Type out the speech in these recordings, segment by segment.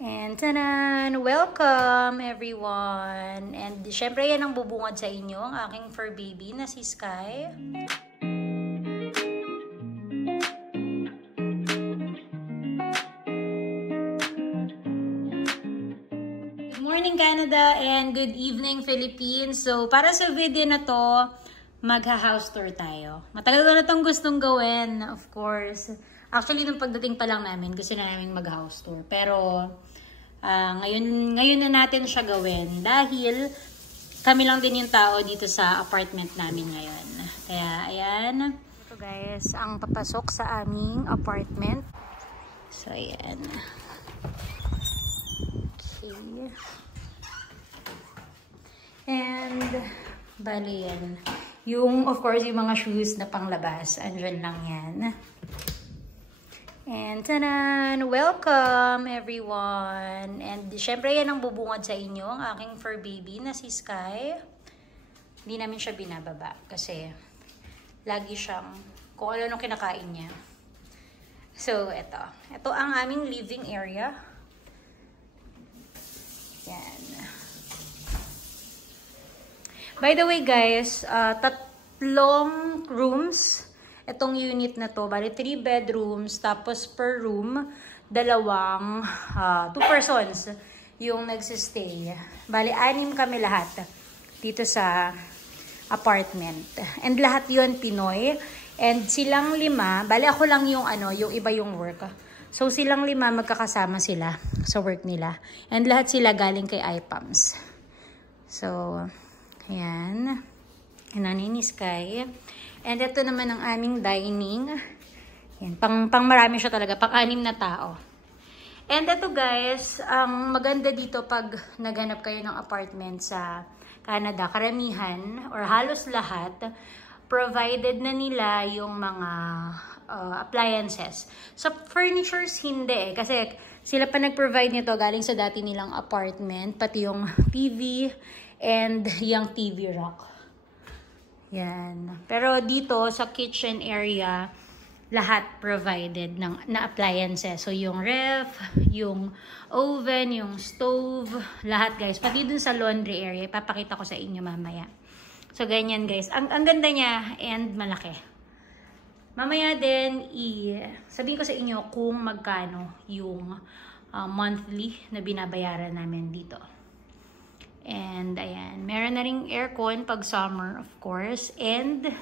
And tanan! Welcome everyone! And syempre yan ang bubungad sa inyo, ang aking fur baby na si Sky. Good morning Canada and good evening Philippines. So para sa video na to, magha-house tour tayo. Matagal ko na itong gustong gawin, of course. Actually, nung pagdating pa lang namin, gusto na namin mag-house tour. Pero, ngayon na natin siya gawin. Dahil, kami lang din yung tao dito sa apartment namin ngayon. Kaya, ayan. Ito guys, ang papasok sa aming apartment. So, ayan. Okay. And, bali yan. Yung, of course, yung mga shoes na panglabas. Andyan lang yan. And tanan! Welcome everyone! And syempre yan ang bubungad sa inyo, ang aking fur baby na si Sky. Hindi namin siya binababa kasi lagi siyang kung ano kinakain niya. So, ito ang aming living area. Yan. By the way guys, tatlong rooms itong unit na to. Bali 3 bedrooms, tapos per room, dalawang 2 persons yung nagsistay. Bali 6 kami lahat dito sa apartment. And lahat yon Pinoy. And silang 5, bali ako lang yung yung iba yung work. So silang 5 magkakasama sila sa work nila. And lahat sila galing kay IPAMS. So, ayan. Nanay ni Sky. And ito naman ang aming dining. Yan, pang marami siya talaga, pang 6 na tao. And ito guys, ang maganda dito pag naghanap kayo ng apartment sa Canada, karamihan or halos lahat, provided na nila yung mga appliances. Sa furnitures, hindi kasi sila pa nag-provide nito galing sa dati nilang apartment, pati yung TV and yung TV rack. Yan. Pero dito sa kitchen area, lahat provided na appliances. So yung ref, yung oven, yung stove, lahat guys. Pati dun sa laundry area, ipapakita ko sa inyo mamaya. So ganyan guys. Ang ganda niya and malaki. Mamaya din, sabihin ko sa inyo kung magkano yung monthly na binabayaran namin dito. And, ayan. Meron na ring aircon pag summer, of course. And,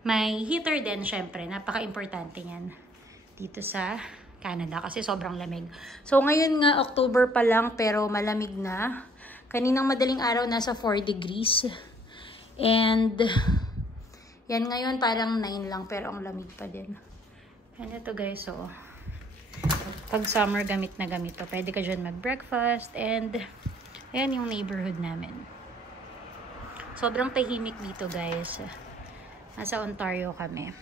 may heater din, syempre. Napaka-importante yan dito sa Canada kasi sobrang lamig. So, ngayon nga, October pa lang, pero malamig na. Kaninang madaling araw, nasa 4 degrees. And, yan ngayon, parang 9 lang, pero ang lamig pa din. And ito guys, so, pag summer, gamit na gamit to. Pwede ka dyan mag-breakfast and ayan yung neighborhood namin. Sobrang tahimik dito guys. Nasa Ontario kami.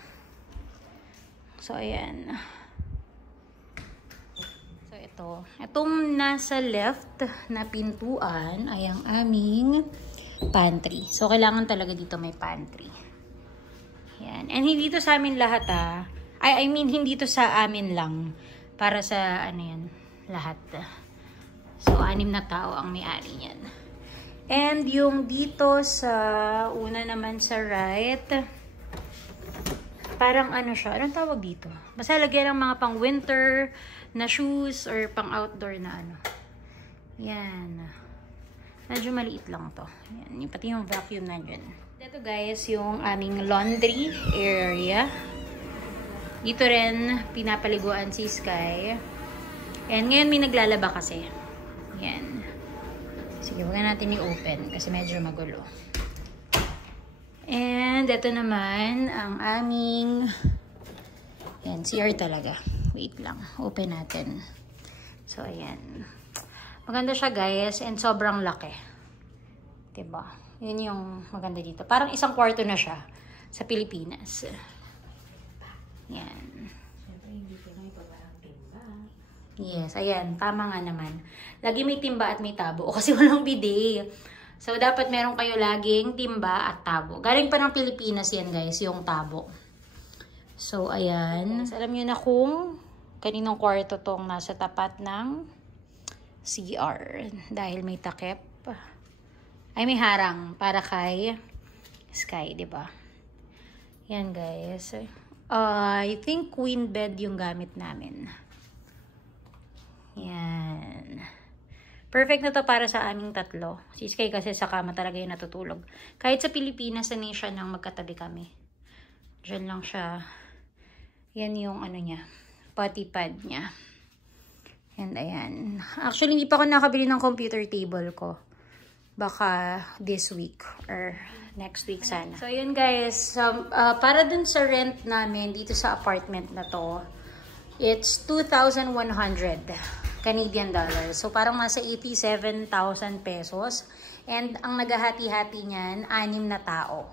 So ayan. So ito. Itong nasa left na pintuan ay ang aming pantry. So kailangan talaga dito may pantry. Ayan. And hindi to sa amin lahat I mean hindi to sa amin lang. Para sa yan, lahat. So, 6 na tao ang may-ari niyan. And yung dito sa una naman sa right, parang siya, anong tawag dito? Basta lagyan ng mga pang winter na shoes or pang outdoor na Yan. Medyo maliit lang to. Yan, pati yung vacuum na dyan. Dito guys, yung aming laundry area. Dito rin pinapaliguan si Sky. And ngayon may naglalaba kasi. Yan. Sige, huwag natin i-open kasi medyo magulo. And ito naman ang aming CR talaga. Wait lang. Open natin. So, ayan. Maganda siya guys and sobrang laki. Diba? Yun yung maganda dito. Parang 1 kwarto na siya sa Pilipinas. Yan. Yes, ayan. Tama nga naman. Lagi may timba at may tabo. O kasi walang bidet. So, dapat meron kayo laging timba at tabo. Galing pa ng Pilipinas yan, guys, yung tabo. So, ayan. Alam nyo na kung kaninong kwarto tong nasa tapat ng CR. Dahil may takip. Ay, may harang para kay Sky, diba? Yan, guys. I think queen bed yung gamit namin. Yan. Perfect na to para sa aming tatlo. Si Sky kasi sa kama talaga yung natutulog. Kahit sa Pilipinas, sanay siya nang magkatabi kami. Diyan lang siya. Yan yung ano niya. Potty pad niya. And ayan. Actually, hindi pa ako nakabili ng computer table ko. Baka this week or next week sana. So, yun guys. Para dun sa rent namin dito sa apartment na to, it's 2,100 Canadian dollars. So, parang nasa 87,000 pesos. And ang naghahati-hati niyan, 6 na tao.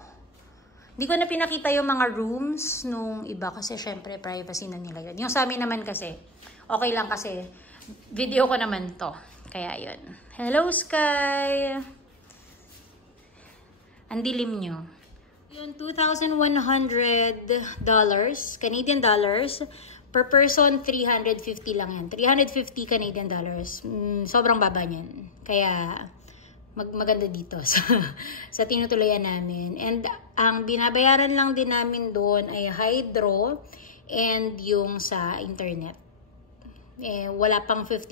Hindi ko na pinakita yung mga rooms nung iba kasi syempre privacy na nila yun. Yung sa amin naman kasi, okay lang kasi video ko naman to. Kaya yun. Hello, Sky! Ang dilim nyo. Yun, $2,100 Canadian dollars. Per person, 350 lang yan. 350 Canadian dollars. Sobrang baba niyan. Kaya maganda dito sa tinutuloyan namin. And ang binabayaran lang din namin doon ay hydro and yung sa internet. Wala pang $50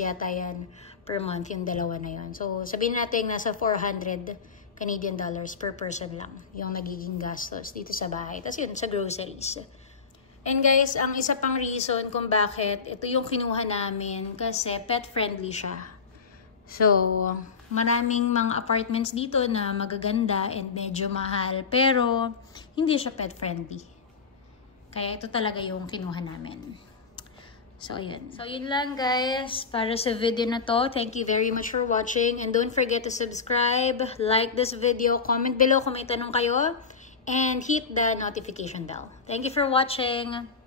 yata yan per month yung dalawa na yun. So sabihin natin nasa 400 Canadian dollars per person lang yung nagiging gastos dito sa bahay. Tapos yun, sa groceries. And guys, ang isa pang reason kung bakit ito yung kinuha namin kasi pet friendly siya. So, maraming mga apartments dito na magaganda and medyo mahal pero hindi siya pet friendly. Kaya ito talaga yung kinuha namin. So, ayun. So, yun lang guys para sa video na to. Thank you very much for watching and don't forget to subscribe, like this video, comment below kung may tanong kayo, and hit the notification bell. Thank you for watching!